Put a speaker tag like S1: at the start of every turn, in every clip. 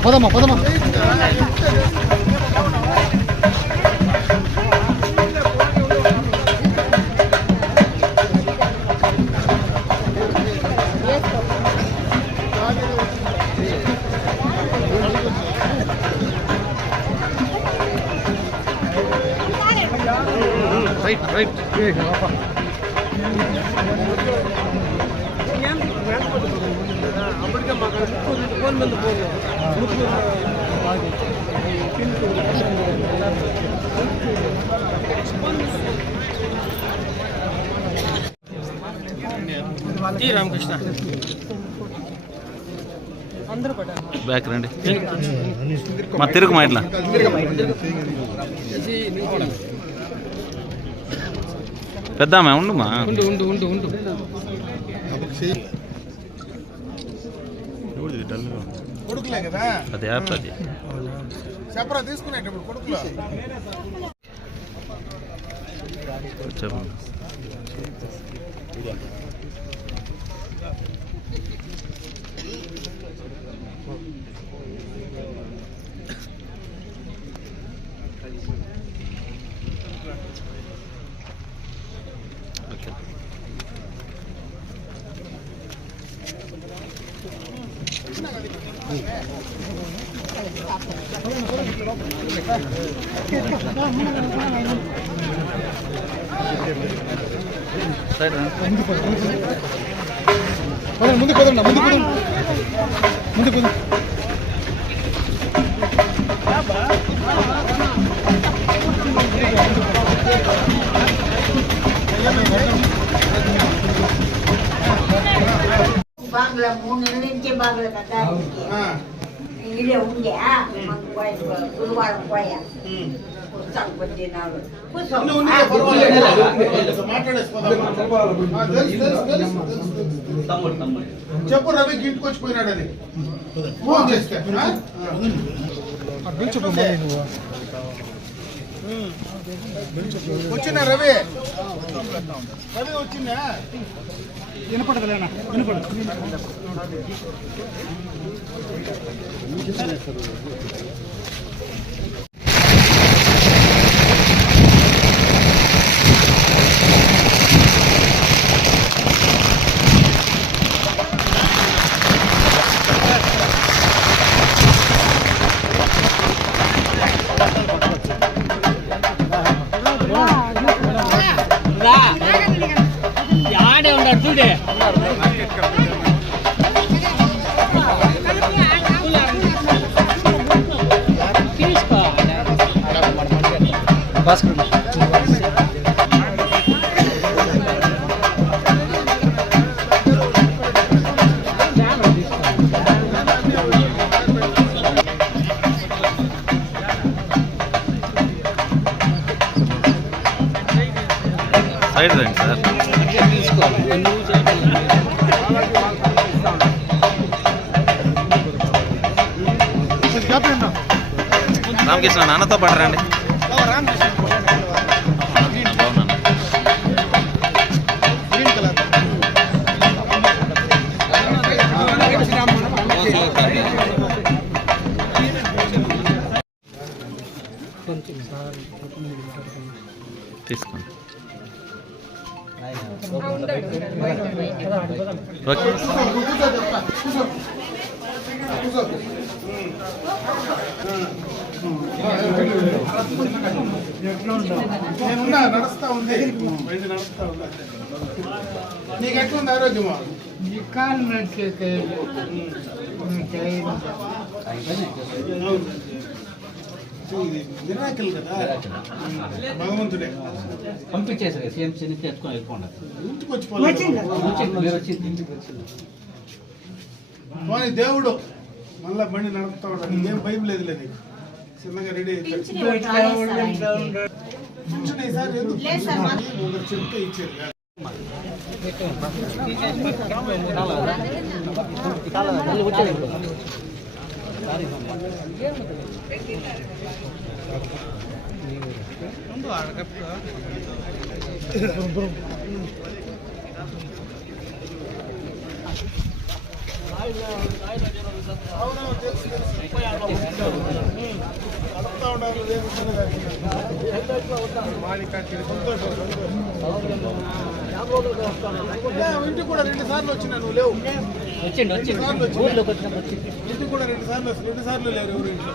S1: போதமா போதமா போதமா. அமெரிக்க மக்கள் పదమ్మా పదమ్మా రైట్ రైట్
S2: రామకృష్ణ.
S3: బ్యాక్ రండి. మా తిరుగు మా ఇట్లా. పెద్దామా? ఉండు ఉండు
S2: ఉండు ఉండు. ఉండు ఉండు
S1: కొడుకులే కదా
S3: అది యాప్ అది
S1: చెప్పరా తీసుకునేటప్పుడు కొడుకులు
S3: చెప్పండి సైడ్ రండి.
S1: పదండి ముందుకు పదండి ముందుకు పదండి ముందుకు పదండి
S4: బాగా మూడు నెలల నుంచే బాగా కదా ఇదే ఉండే
S1: చెప్పు రవికి ఇంటికి వచ్చిపోయినాడు అని ఫోన్ చేస్తే ఆ? వచ్చినా రవి రవి వచ్చిందా వినపడదులేనా వినపడదు
S3: సైడ్ రండి సార్. రామకృష్ణ నాన్నతో పాటు రండి. తీసుకోండి.
S1: నేనున్నా నడుస్తా ఉంది బండి నడుస్తా ఉంది నీకు ఎట్లుంది ఆరోగ్యమా ఇది మిరాకిల్ కదా? భగవంతుడే.
S5: పంపించేసారు ఎత్తుకొని వెళ్ళిపోండి.
S1: ఇంటికి దేవుడు మళ్ళా బండి నడుపుతా ఉంటాడు నీకేం భయం లేదు లేదు చిన్నగా రెడీ పింఛన్ ఈసారి ఒకరు చెప్తే ఇచ్చేది కాదు. ఇంటికి కూడా రెండు సార్లు వచ్చినా నువ్వు లేవు
S5: వచ్చిండు. వచ్చిండు వచ్చినప్పుడు
S1: ఇంటికి కూడా రెండు సార్లు వస్తుంది. రెండు సార్లు లేరు ఎవరు ఇంట్లో.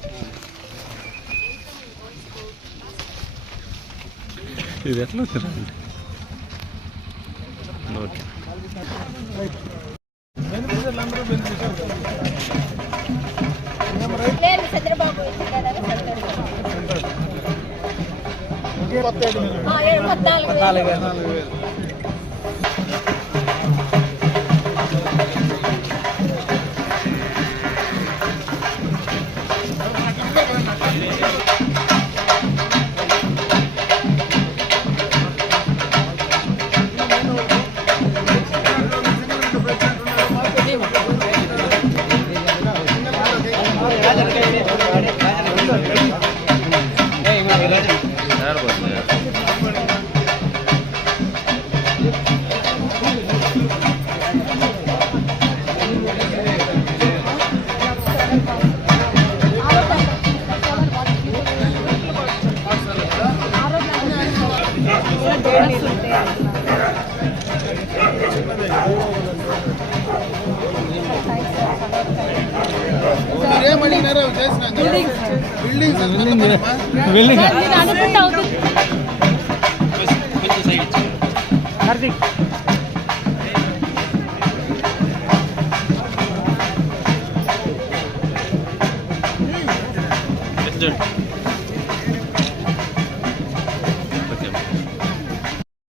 S3: ఇది ఎట్లా వచ్చింది
S6: okay. Chandrababu అనుకుంటే అవుతుంది.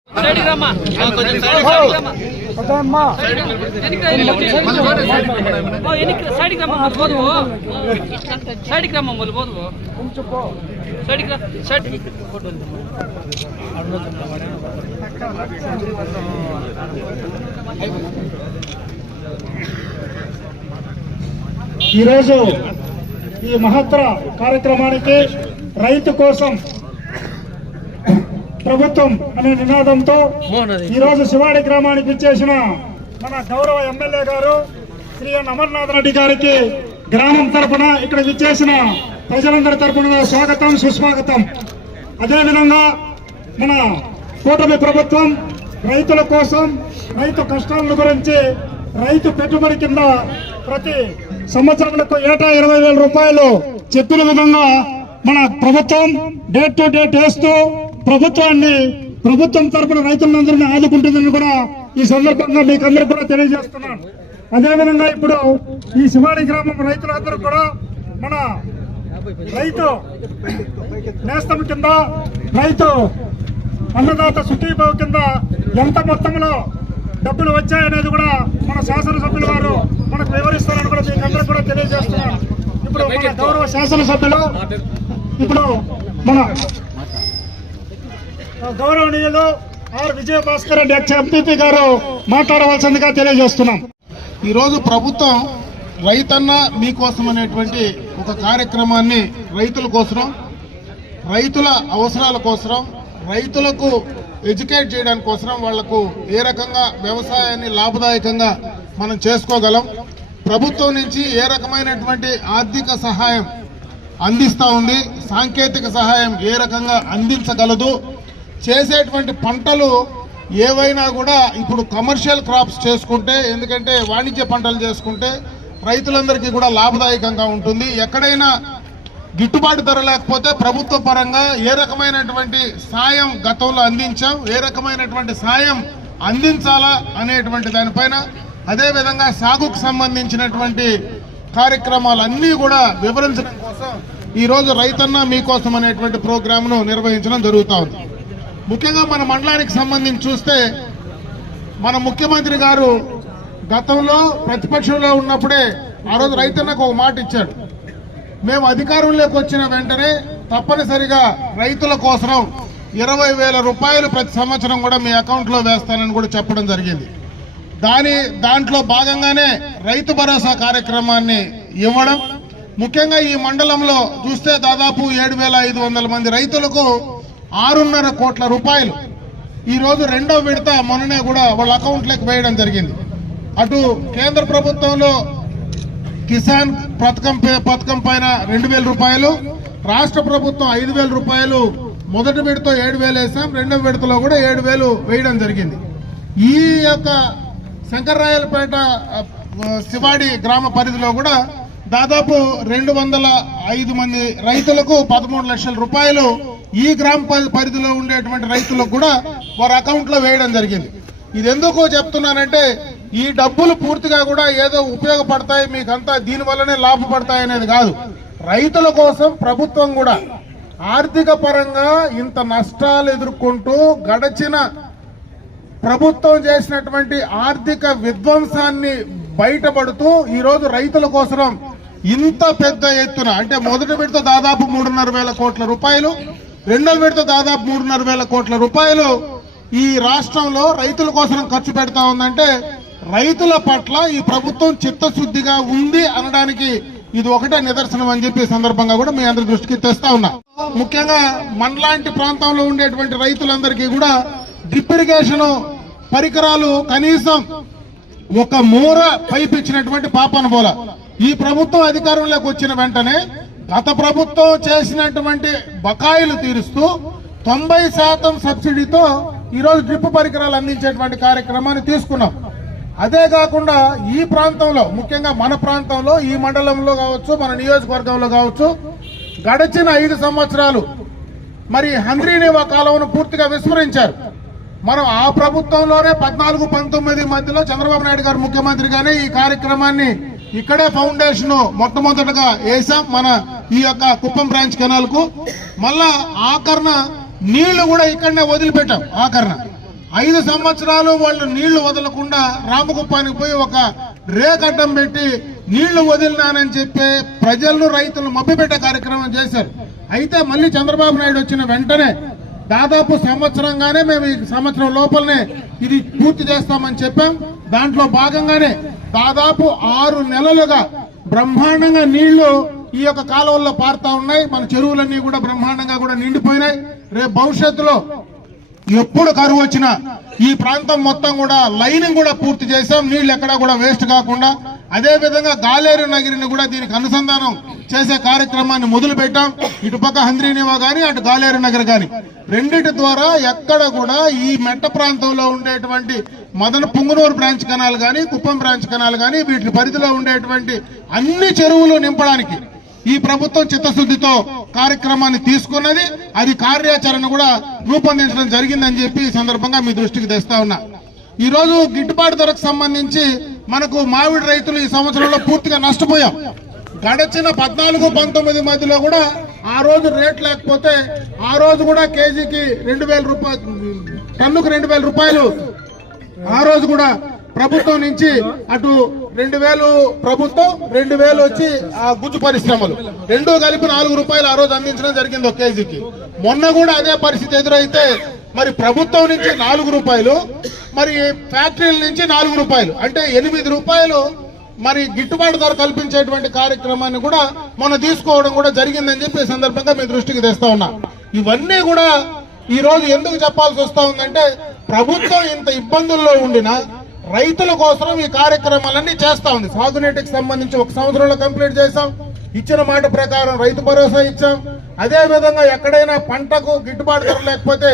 S2: సైడ్కి రమ్మా కొంచెం సైడ్కి రమ్మా ఓ, వెనక్కి, సైడ్కి రమ్మా మొదలు
S7: ఈరోజు ఈ మహత్తర కార్యక్రమానికి రైతు కోసం ప్రభుత్వం అనే నినాదంతో ఈరోజు శివాడి గ్రామానికి ఇచ్చేసిన మన గౌరవ ఎమ్మెల్యే గారు శ్రీ ఎన్ అమర్నాథ్ రెడ్డి గారికి గ్రామం తరపున ఇక్కడ విచ్చేసిన ప్రజలందరి తరపున స్వాగతం సుస్వాగతం. అదేవిధంగా మన కూటమి ప్రభుత్వం రైతుల కోసం రైతు కష్టాల గురించి రైతు పెట్టుబడి కింద ప్రతి సంవత్సరాలకు ఏటా ఇరవై వేల రూపాయలు చెప్పిన విధంగా మన ప్రభుత్వం డేట్ టు డేట్ వేస్తూ ప్రభుత్వాన్ని ప్రభుత్వం తరపున రైతులందరినీ ఆదుకుంటుందని కూడా ఈ సందర్భంగా మీకందరూ కూడా తెలియజేస్తున్నాను. అదేవిధంగా ఇప్పుడు ఈ శివాడి గ్రామం రైతులందరూ కూడా మన రైతు నేస్తం కింద రైతు అన్నదాత సుఖీభావ కింద ఎంత మొత్తంలో డబ్బులు వచ్చాయనేది కూడా మన శాసనసభ్యుల వారు మనకు వివరిస్తారని కూడా మీకు అందరూ కూడా తెలియజేస్తున్నాను. ఇప్పుడు మన గౌరవ శాసనసభ్యులు ఇప్పుడు మన గౌరవనీయులు R Vijayabhaskar Reddy ex MPP గారు మాట్లాడవలసిందిగా తెలియజేస్తున్నాం.
S1: ఈరోజు ప్రభుత్వం రైతన్న మీకోసం అనేటువంటి ఒక కార్యక్రమాన్ని రైతుల కోసం రైతుల అవసరాల కోసం రైతులకు ఎడ్యుకేట్ చేయడానికి కోసం వాళ్ళకు ఏ రకంగా వ్యవసాయాన్ని లాభదాయకంగా మనం చేసుకోగలం ప్రభుత్వం నుంచి ఏ రకమైనటువంటి ఆర్థిక సహాయం అందిస్తూ ఉంది సాంకేతిక సహాయం ఏ రకంగా అందించగలదు చేసేటువంటి పంటలు ఏవైనా కూడా ఇప్పుడు కమర్షియల్ క్రాప్స్ చేసుకుంటే ఎందుకంటే వాణిజ్య పంటలు చేసుకుంటే రైతులందరికీ కూడా లాభదాయకంగా ఉంటుంది. ఎక్కడైనా గిట్టుబాటు ధర లేకపోతే ప్రభుత్వ పరంగా ఏ రకమైనటువంటి సాయం గతంలో అందించాం ఏ రకమైనటువంటి సాయం అందించాలా అనేటువంటి దానిపైన అదేవిధంగా సాగుకు సంబంధించినటువంటి కార్యక్రమాలన్నీ కూడా వివరించడం కోసం ఈరోజు రైతన్న మీకోసం అనేటువంటి ప్రోగ్రామ్ను నిర్వహించడం జరుగుతూ ఉంది. ముఖ్యంగా మన మండలానికి సంబంధించి చూస్తే మన ముఖ్యమంత్రి గారు గతంలో ప్రతిపక్షంలో ఉన్నప్పుడే ఆ రోజు రైతన్నకు ఒక మాట ఇచ్చాడు మేము అధికారంలోకి వచ్చిన వెంటనే తప్పనిసరిగా రైతుల కోసం ఇరవై వేల రూపాయలు ప్రతి సంవత్సరం కూడా మీ అకౌంట్లో వేస్తానని కూడా చెప్పడం జరిగింది. దాని దాంట్లో భాగంగానే రైతు భరోసా కార్యక్రమాన్ని ఇవ్వడం. ముఖ్యంగా ఈ మండలంలో చూస్తే దాదాపు ఏడు వేల ఐదు వందల మంది రైతులకు ఆరున్నర కోట్ల రూపాయలు. ఈరోజు రెండో విడత మొన్ననే కూడా వాళ్ళ అకౌంట్లోకి వేయడం జరిగింది. అటు కేంద్ర ప్రభుత్వంలో కిసాన్ పథకం పే- పథకం పైన రెండు వేల రూపాయలు రాష్ట్ర ప్రభుత్వం ఐదు వేల రూపాయలు మొదటి విడత ఏడు వేలు వేసాం రెండవ విడతలో కూడా ఏడు వేలు వేయడం జరిగింది. ఈ యొక్క శంకర్రాయలపేట శివాడి గ్రామ పరిధిలో కూడా దాదాపు రెండు వందల ఐదు మంది రైతులకు పదమూడు లక్షల రూపాయలు ఈ గ్రామ పరి- పరిధిలో ఉండేటువంటి రైతులకు కూడా వారి అకౌంట్లో వేయడం జరిగింది. ఇది ఎందుకు చెప్తున్నానంటే ఈ డబ్బులు పూర్తిగా కూడా ఏదో ఉపయోగపడతాయి మీకంతా దీనివల్లనే లాభపడతాయి అనేది కాదు. రైతుల కోసం ప్రభుత్వం కూడా ఆర్థిక పరంగా ఇంత నష్టాలు ఎదుర్కొంటూ గడచిన ప్రభుత్వం చేసినటువంటి ఆర్థిక విధ్వంసాన్ని బయటపడుతూ ఈరోజు రైతుల కోసం ఇంత పెద్ద ఎత్తున అంటే మొదటి విడత దాదాపు మూడున్నర వేల కోట్ల రూపాయలు రెండో విడత దాదాపు మూడున్నర వేల కోట్ల రూపాయలు ఈ రాష్ట్రంలో రైతుల కోసం ఖర్చు పెడతా ఉందంటే రైతుల పట్ల ఈ ప్రభుత్వం చిత్తశుద్ధిగా ఉంది అనడానికి ఇది ఒకటే నిదర్శనం అని చెప్పి సందర్భంగా కూడా మీ అందరి దృష్టికి తెస్తా ఉన్నా. ముఖ్యంగా మనలాంటి ప్రాంతంలో ఉండేటువంటి రైతులందరికీ కూడా డ్రిప్ ఇరిగేషన్ పరికరాలు కనీసం ఒక మూర పైపు ఇచ్చినటువంటి పాపన పోల ఈ ప్రభుత్వం అధికారంలోకి వచ్చిన వెంటనే గత ప్రభుత్వం చేసినటువంటి బకాయిలు తీరుస్తూ తొంభై శాతం సబ్సిడీతో ఈరోజు డ్రిప్ పరికరాలు అందించేటువంటి కార్యక్రమాన్ని తీసుకున్నాం. అదే కాకుండా ఈ ప్రాంతంలో ముఖ్యంగా మన ప్రాంతంలో ఈ మండలంలో కావచ్చు మన నియోజకవర్గంలో కావచ్చు గడిచిన ఐదు సంవత్సరాలు మరి హంద్రీనేవా కాలువను పూర్తిగా విస్మరించారు. మనం ఆ ప్రభుత్వంలోనే పద్నాలుగు పంతొమ్మిది మధ్యలో చంద్రబాబు నాయుడు గారు ముఖ్యమంత్రిగానే ఈ కార్యక్రమాన్ని ఇక్కడే ఫౌండేషన్ మొట్టమొదటగా వేసాం మన ఈ యొక్క కుప్పం బ్రాంచ్ కెనాల్కు మళ్ళా ఆకరణ నీళ్ళు కూడా ఇక్కడనే వదిలిపెట్టాం ఆకరణ ఐదు సంవత్సరాలు వాళ్ళు నీళ్ళు వదలకుండా రామకుప్పానికి పోయి ఒక రేకడ్డం పెట్టి నీళ్ళు వదిలినానని చెప్పి ప్రజలను రైతులను మభ్యపెట్టే కార్యక్రమం చేశారు. అయితే మళ్ళీ చంద్రబాబు నాయుడు వచ్చిన వెంటనే దాదాపు సంవత్సరంగానే మేము ఈ సంవత్సరం లోపలనే ఇది పూర్తి చేస్తామని చెప్పాం. దాంట్లో భాగంగానే దాదాపు ఆరు నెలలుగా బ్రహ్మాండంగా నీళ్ళు ఈ యొక్క కాలువల్లో పారుతా ఉన్నాయి. మన చెరువులన్నీ కూడా బ్రహ్మాండంగా కూడా నిండిపోయినాయి. రేపు భవిష్యత్తులో ఎప్పుడు కరువు వచ్చినా ఈ ప్రాంతం మొత్తం కూడా లైనింగ్ కూడా పూర్తి చేసాం నీళ్ళు ఎక్కడా కూడా వేస్ట్ కాకుండా అదే విధంగా గాలేరు నగిరిని కూడా దీనికి అనుసంధానం చేసే కార్యక్రమాన్ని మొదలు పెట్టాం ఇటు పక్క హంద్రీనివా కానీ అటు గాలేరు నగర్ కానీ రెండిటి ద్వారా ఎక్కడ కూడా ఈ మెట్ట ప్రాంతంలో ఉండేటువంటి మదన పుంగనూరు బ్రాంచ్ కెనాల్ కానీ కుప్పం బ్రాంచ్ కెనాల్ కానీ వీటి పరిధిలో ఉండేటువంటి అన్ని చెరువులు నింపడానికి ఈ ప్రభుత్వం చిత్తశుద్ధితో కార్యక్రమాన్ని తీసుకున్నది. అది కార్యాచరణ కూడా రూపొందించడం జరిగిందని చెప్పి ఈ సందర్భంగా మీ దృష్టికి తెస్తా ఉన్నా. ఈరోజు గిట్టుబాటు ధరకు సంబంధించి మనకు మామిడి రైతులు ఈ సంవత్సరంలో పూర్తిగా నష్టపోయాం. గడచిన పద్నాలుగు పంతొమ్మిది మధ్యలో కూడా ఆ రోజు రేట్ లేకపోతే ఆ రోజు కూడా కేజీకి రెండు వేల రూపాయలు టన్నుకు రెండు వేల రూపాయలు. ఆ రోజు కూడా ప్రభుత్వం నుంచి అటు రెండు వేలు ప్రభుత్వం రెండు వేలు వచ్చి ఆ గుజ్జు పరిశ్రమలు. రెండో కలిపి నాలుగు రూపాయలు ఆ రోజు అందించడం జరిగింది ఒక కేజీకి. మొన్న కూడా అదే పరిస్థితి ఎదురైతే మరి ప్రభుత్వం నుంచి నాలుగు రూపాయలు మరి ఫ్యాక్టరీల నుంచి నాలుగు రూపాయలు. అంటే ఎనిమిది రూపాయలు మరి గిట్టుబాటు ధర కల్పించేటువంటి కార్యక్రమాన్ని కూడా మనం తీసుకోవడం కూడా జరిగిందని చెప్పి సందర్భంగా మీ దృష్టికి తెస్తా ఉన్నా. ఇవన్నీ కూడా ఈ రోజు ఎందుకు చెప్పాల్సి వస్తా ఉందంటే ప్రభుత్వం ఇంత ఇబ్బందుల్లో ఉండినా రైతుల కోసం ఈ కార్యక్రమాలన్నీ చేస్తా ఉంది. సాగునీటికి సంబంధించి ఒక సంవత్సరంలో కంప్లీట్ చేశాం. ఇచ్చిన మాట ప్రకారం రైతు భరోసా ఇచ్చాం. అదే విధంగా ఎక్కడైనా పంటకు గిట్టుబాటు ధర లేకపోతే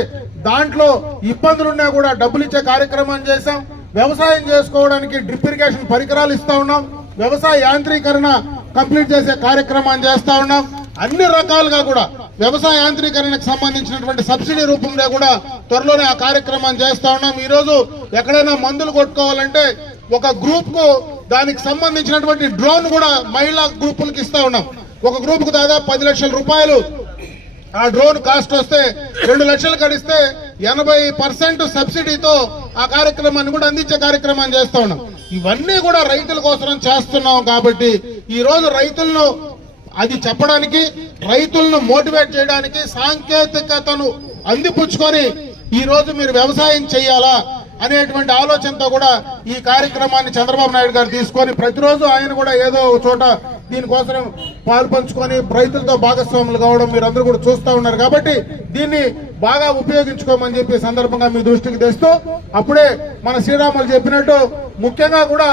S1: దాంట్లో ఇబ్బందులున్నా కూడా డబ్బులు ఇచ్చే కార్యక్రమాన్ని చేశాం. వ్యవసాయం చేసుకోవడానికి డ్రిప్ ఇరిగేషన్ పరికరాలు ఇస్తా ఉన్నాం. వ్యవసాయ యాంత్రీకరణ కంప్లీట్ చేసే కార్యక్రమాన్ని చేస్తా ఉన్నాం. అన్ని రకాలుగా కూడా వ్యవసాయ యాంత్రీకరణకు సంబంధించినటువంటి సబ్సిడీ రూపంలో కూడా త్వరలోనే ఆ కార్యక్రమాన్ని చేస్తా ఉన్నాం. ఈరోజు ఎక్కడైనా మందులు కొట్టుకోవాలంటే ఒక గ్రూప్కు దానికి సంబంధించినటువంటి డ్రోన్ కూడా మహిళా గ్రూపులకు ఇస్తా ఉన్నాం. ఒక గ్రూప్కు దాదాపు పది లక్షల రూపాయలు ఆ డ్రోన్ కాస్ట్ వస్తే రెండు లక్షలు కడిస్తే ఎనభై పర్సెంట్ సబ్సిడీతో ఆ కార్యక్రమాన్ని కూడా అందించే కార్యక్రమాన్ని చేస్తా ఉన్నాం. ఇవన్నీ కూడా రైతుల కోసం చేస్తున్నాం కాబట్టి ఈ రోజు రైతులను అది చెప్పడానికి రైతులను మోటివేట్ చేయడానికి సాంకేతికతను అందిపుచ్చుకొని ఈ రోజు మీరు వ్యవసాయం చేయాలా అనేటువంటి ఆలోచనతో కూడా ఈ కార్యక్రమాన్ని చంద్రబాబు నాయుడు గారు తీసుకొని ప్రతిరోజు ఆయన కూడా ఏదో ఒక చోట దీనికోసం పాలు పంచుకొని రైతులతో భాగస్వాములు కావడం మీరు అందరూ కూడా చూస్తూ ఉన్నారు కాబట్టి దీన్ని బాగా ఉపయోగించుకోమని చెప్పి సందర్భంగా మీ దృష్టికి తెస్తూ అప్పుడే మన శ్రీరాములు చెప్పినట్టు ముఖ్యంగా కూడా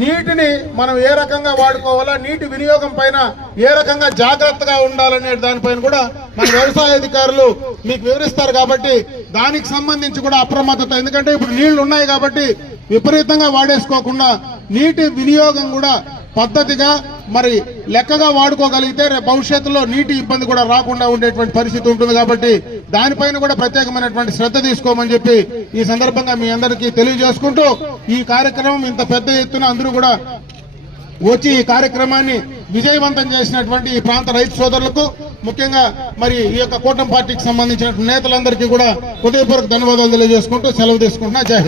S1: నీటిని మనం ఏ రకంగా వాడుకోవాలా నీటి వినియోగం పైన ఏ రకంగా జాగ్రత్తగా ఉండాలనే దానిపైన కూడా మన వ్యవసాయ అధికారులు మీకు వివరిస్తారు కాబట్టి దానికి సంబంధించి కూడా అప్రమత్తత. ఎందుకంటే ఇప్పుడు నీళ్ళు ఉన్నాయి కాబట్టి విపరీతంగా వాడేసుకోకుండా నీటి వినియోగం కూడా పద్ధతిగా మరి లెక్కగా వాడుకోగలిగితే రేపు భవిష్యత్తులో నీటి ఇబ్బంది కూడా రాకుండా ఉండేటువంటి పరిస్థితి ఉంటుంది కాబట్టి దానిపైన కూడా ప్రత్యేకమైనటువంటి శ్రద్ధ తీసుకోమని చెప్పి ఈ సందర్భంగా మీ అందరికీ తెలియజేసుకుంటూ ఈ కార్యక్రమం ఇంత పెద్ద ఎత్తున అందరూ కూడా వచ్చి ఈ కార్యక్రమాన్ని విజయవంతం చేసినటువంటి ఈ ప్రాంత రైతు సోదరులకు ముఖ్యంగా మరి ఈ యొక్క కూటమి పార్టీకి సంబంధించిన నేతలందరికీ కూడా హృదయపూర్వక ధన్యవాదాలు తెలియజేసుకుంటూ సెలవు తీసుకుంటున్నా. జై